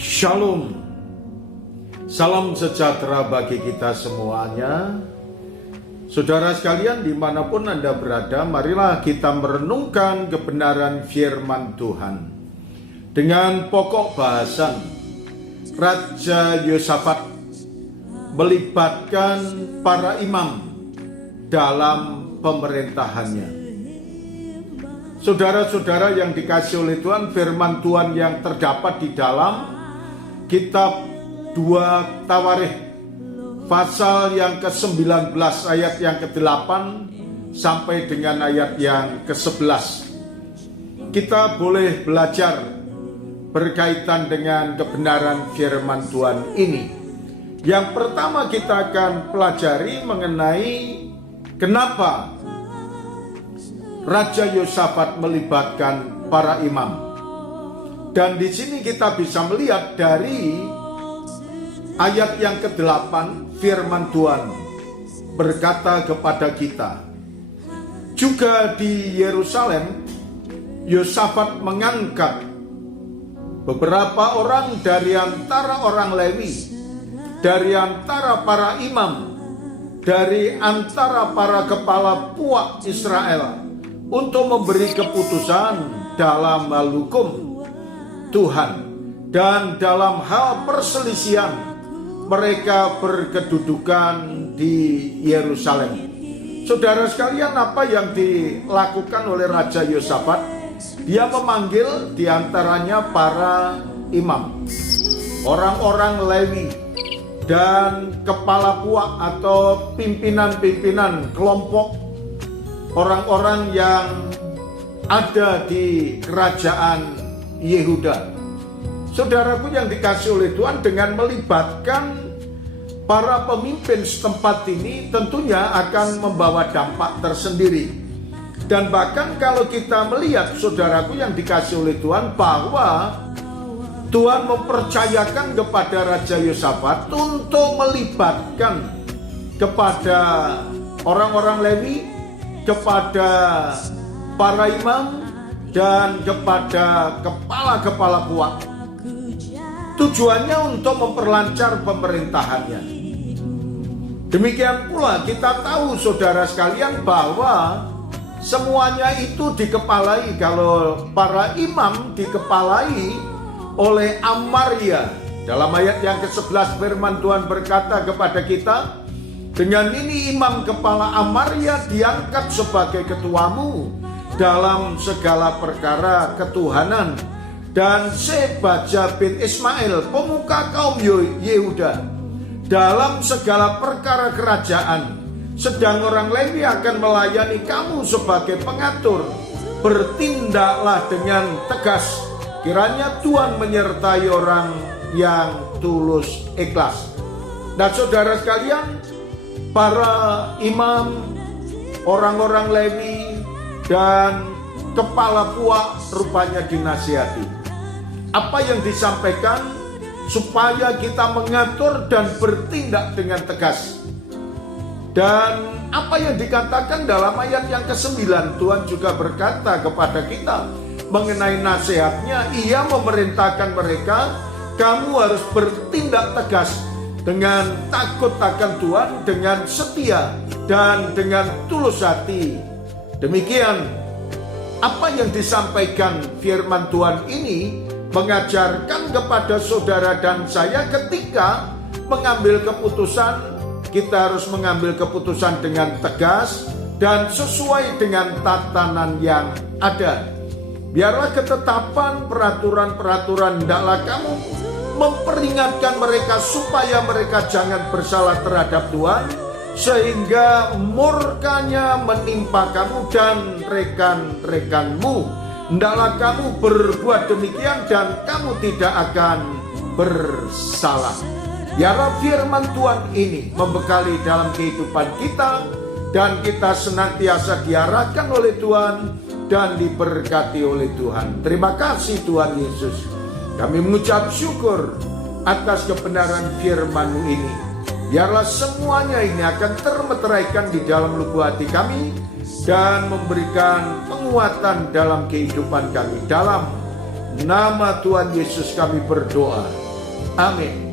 Shalom. Salam sejahtera bagi kita semuanya. Saudara sekalian dimanapun Anda berada, marilah kita merenungkan kebenaran firman Tuhan dengan pokok bahasan Raja Yosafat melibatkan para imam dalam pemerintahannya. Saudara-saudara yang dikasihi oleh Tuhan, firman Tuhan yang terdapat di dalam Kitab 2 Tawarikh pasal yang ke-19 ayat yang ke-8 sampai dengan ayat yang ke-11. Kita boleh belajar berkaitan dengan kebenaran firman Tuhan ini. Yang pertama kita akan pelajari mengenai kenapa Raja Yosafat melibatkan para imam. Dan di sini kita bisa melihat dari ayat yang ke-8 firman Tuhan berkata kepada kita, juga di Yerusalem Yosafat mengangkat beberapa orang dari antara orang Lewi, dari antara para imam, dari antara para kepala puak Israel untuk memberi keputusan dalam hal hukum Tuhan dan dalam hal perselisihan mereka berkedudukan di Yerusalem. Saudara sekalian, apa yang dilakukan oleh Raja Yosafat? Dia memanggil diantaranya para imam, orang-orang Lewi dan kepala puak atau pimpinan-pimpinan kelompok orang-orang yang ada di kerajaan Yehuda. Saudaraku yang dikasihi oleh Tuhan, dengan melibatkan para pemimpin setempat ini tentunya akan membawa dampak tersendiri. Dan bahkan kalau kita melihat, saudaraku yang dikasihi oleh Tuhan, bahwa Tuhan mempercayakan kepada Raja Yosafat untuk melibatkan kepada orang-orang Lewi, kepada para imam, dan kepada kepala-kepala puak. Tujuannya untuk memperlancar pemerintahannya. Demikian pula kita tahu, saudara sekalian, bahwa semuanya itu dikepalai, kalau para imam dikepalai oleh Amaria. Dalam ayat yang ke-11 firman Tuhan berkata kepada kita, dengan ini imam kepala Amaria diangkat sebagai ketuamu dalam segala perkara ketuhanan, dan Sebaja bin Ismail pemuka kaum Yehuda dalam segala perkara kerajaan, sedang orang Lewi akan melayani kamu sebagai pengatur. Bertindaklah dengan tegas, kiranya Tuhan menyertai orang yang tulus ikhlas. Nah, saudara sekalian, para imam, orang-orang Lewi dan kepala puak rupanya dinasihati. Apa yang disampaikan supaya kita mengatur dan bertindak dengan tegas. Dan apa yang dikatakan dalam ayat yang ke-9, Tuhan juga berkata kepada kita mengenai nasihatnya. Ia memerintahkan mereka, kamu harus bertindak tegas dengan takut akan Tuhan, dengan setia dan dengan tulus hati. Demikian apa yang disampaikan firman Tuhan ini mengajarkan kepada saudara dan saya, ketika mengambil keputusan, kita harus mengambil keputusan dengan tegas dan sesuai dengan tatanan yang ada. Biarlah ketetapan peraturan-peraturan, hendaklah kamu memperingatkan mereka supaya mereka jangan bersalah terhadap Tuhan, sehingga murkanya menimpa kamu dan rekan-rekanmu. Hendaklah kamu berbuat demikian dan kamu tidak akan bersalah. Biarlah firman Tuhan ini membekali dalam kehidupan kita, dan kita senantiasa diarahkan oleh Tuhan dan diberkati oleh Tuhan. Terima kasih Tuhan Yesus. Kami mengucap syukur atas kebenaran firman-Mu ini. Biarlah semuanya ini akan termeteraikan di dalam lubuk hati kami dan memberikan penguatan dalam kehidupan kami. Dalam nama Tuhan Yesus kami berdoa. Amin.